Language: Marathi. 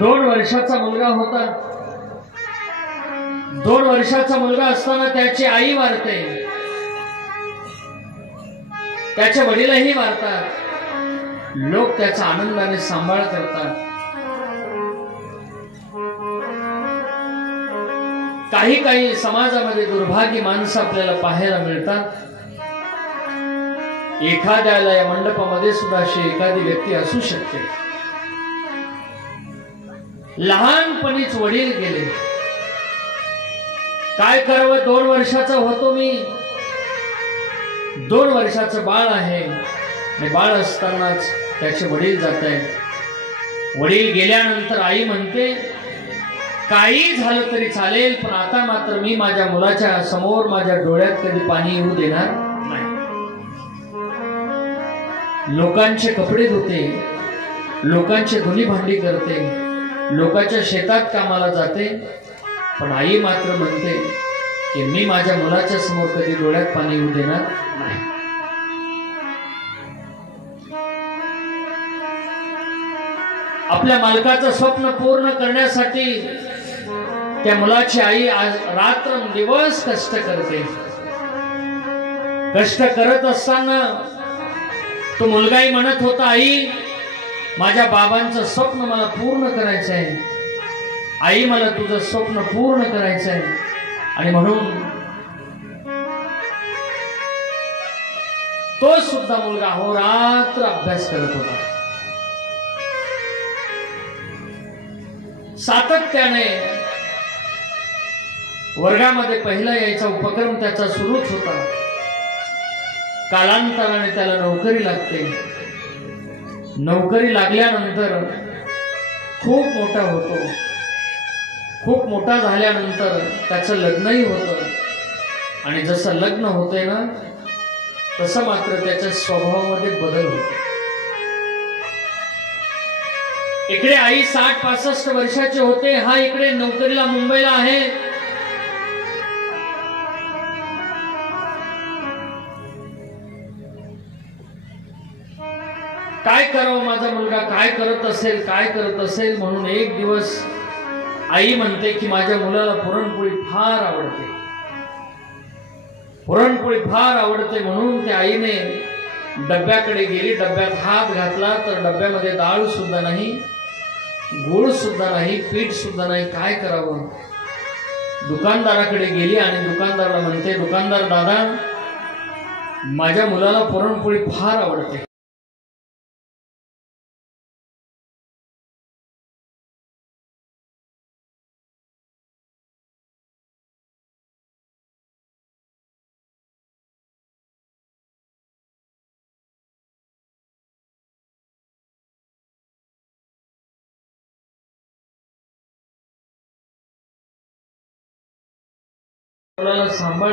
2 वर्षाचा मुलगा होता। 2 वर्षाचा मुलगा असताना त्याची आई वारते, त्याचे वडीलही वारतात। लोक त्याचा आनंदाने सांभाळ करतात। काही काही समाजामध्ये दुर्भाग्य माणसं आपल्याला पाहायला मिळतात। एखाद्याला या मंडपामध्ये सुद्धा अशी एखादी व्यक्ती असू शकते, लहानपणीच वडील गेले। काय करावं, 2 वर्षाचा होतो मी, 2 वर्षाचं बाळ आहे आणि बाळ असतानाच त्याचे वडील जात आहेत। वडील गेल्यानंतर आई म्हणते काही झालं तरी चालेल, पण आता मात्र मी माझ्या मुलाच्या समोर माझ्या डोळ्यात कधी पाणी येऊ देणार नाही। लोकांचे कपडे धुते, लोकांची धुणी भांडी करते, लोकांच्या शेतात कामाला जाते, पण आई मात्र म्हणते की मी माझ्या मुलाच्या समोर कधी डोळ्यात पाणी येऊ देणार नाही। आपल्या मालकाचं स्वप्न पूर्ण करण्यासाठी त्या मुलाची आई आज रात्रंदिवस कष्ट करते। कष्ट करत असताना तो मुलगाही म्हणत होता, आई माझ्या बाबांचं स्वप्न मला पूर्ण करायचं आहे, आई मला तुझं स्वप्न पूर्ण करायचं आहे। आणि म्हणून तो सुद्धा मुलगा अहोरात्र अभ्यास करत होता। सातत्याने वर्गामध्ये पहिला यायचा उपक्रम त्याचा सुरूच होता। कालांतराने त्याला नोकरी लागते। नोकरी लागल्यानंतर खूप मोठा होतो। खूप मोठा झाल्यानंतर त्याचं लग्नही होतं आणि जसं लग्न होतंय ना तसं मात्र त्याच्या स्वभावामध्ये बदल होतो। इकडे आई 60-65 वर्षाचे होते, हा इकडे नोकरीला मुंबईला आहे। काय करावं, माझा मुलगा काय करत असेल, काय करत असेल म्हणून एक दिवस आई म्हणते की माझ्या मुलाला पुरणपोळी फार आवडते, पुरणपोळी फार आवडते। म्हणून त्या आईने डब्याकडे गेली, डब्यात हात घातला तर डब्यामध्ये डाळ सुद्धा नाही, गोळ सुद्धा नाही, पीठ सुद्धा नाही। काय करावं, दुकानदाराकडे गेली आणि दुकानदाराला म्हणते, दुकानदार दादा माझ्या मुलाला पुरणपोळी फार आवडते। मुलाला सांभाळ